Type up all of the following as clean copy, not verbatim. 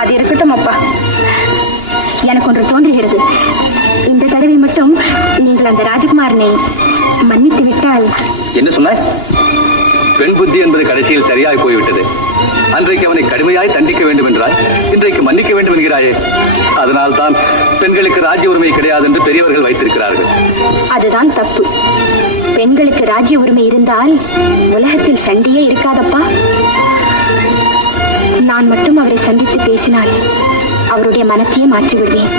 அது இருக்கட்டும் அப்பா. எனக்கு ஒன்று தோன்றுகிறது. இந்த தடவை மட்டும் நீங்கள் அந்த ராஜகுமாரனை மன்னித்து விட்டால். என்ன சொன்னாய்? பெண் புத்தி என்பது கடைசியில் சரியாய் போய்விட்டது. அன்றைக்கு அவனை கடுமையாய் தண்டிக்க வேண்டும் என்றாய், இன்றைக்கு மன்னிக்க வேண்டும் என்கிறாயே. அதனால் தான் பெண்களுக்கு ராஜ்ய உரிமை கிடையாது என்று பெரியவர்கள் வைத்திருக்கிறார்கள். அதுதான் தப்பு. பெண்களுக்கு ராஜ்ய உரிமை இருந்தால் உலகத்தில் சண்டையே இருக்காதப்பா. நான் மட்டும் அவரை சந்தித்து பேசினால் அவருடைய மனத்தையே மாற்றி விடுவேன்.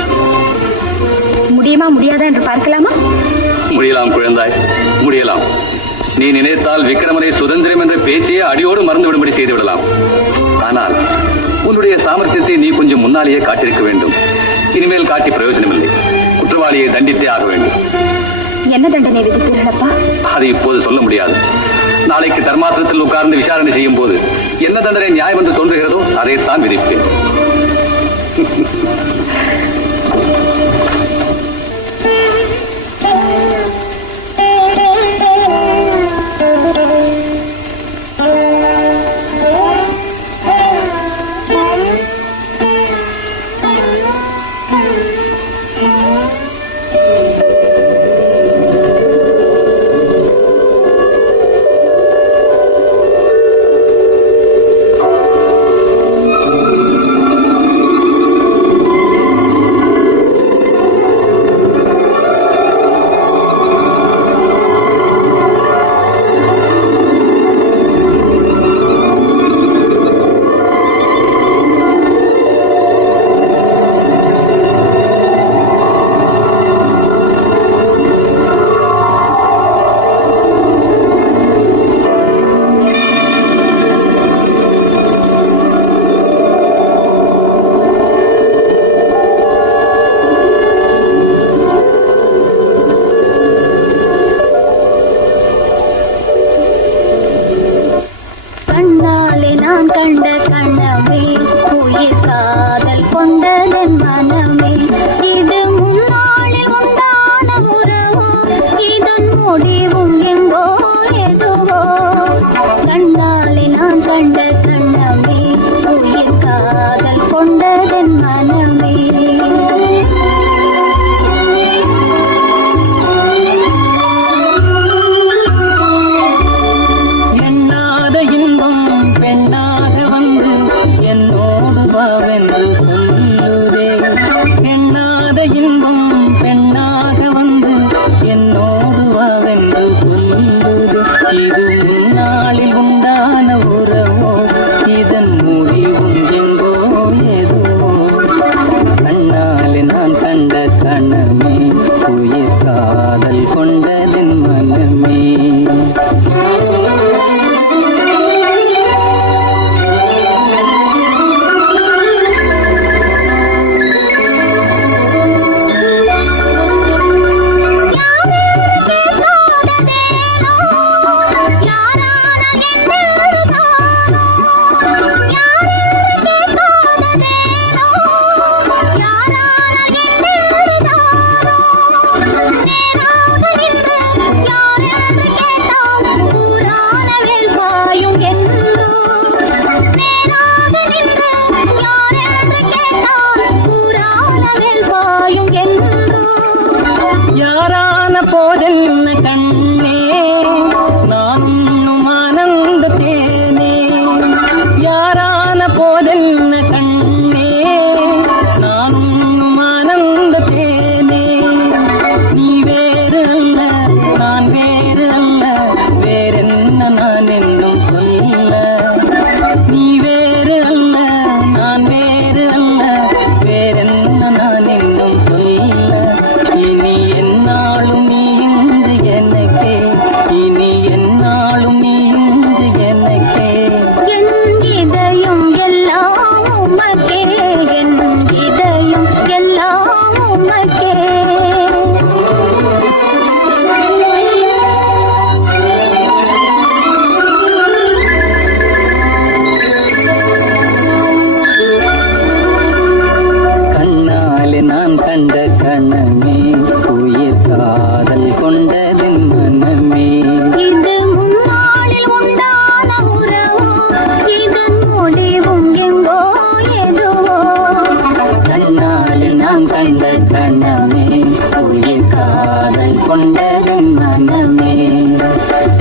முடியுமா முடியாதா என்று பார்க்கலாமா? முடியலாம் குழந்தாய், முடியலாம். நீ நினைத்தால் விக்ரமனை சுதந்திரம் என்ற பேச்சையே அடியோடு மறந்து விடும்படி செய்து விடலாம். ஆனால் உன்னுடைய சாமர்த்தியத்தை நீ கொஞ்சம் முன்னாலேயே காட்டியிருக்க வேண்டும். இனிமேல் காட்டி பிரயோஜனமில்லை. குற்றவாளியை தண்டித்தே ஆக வேண்டும். என்ன தண்டனை விதிப்பீர்களப்பா? அதை இப்போது சொல்ல முடியாது. நாளைக்கு தர்மாசனத்தில் உட்கார்ந்து விசாரணை செய்யும் போது என்ன தண்டனை நியாயம் என்று தோன்றுகிறதோ அதைத்தான் விதிப்பேன். கண்ணமே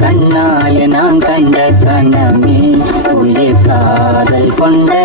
கண்ணாலே நான் கண்ட கண்ணமே உயிர் காதல் கொண்ட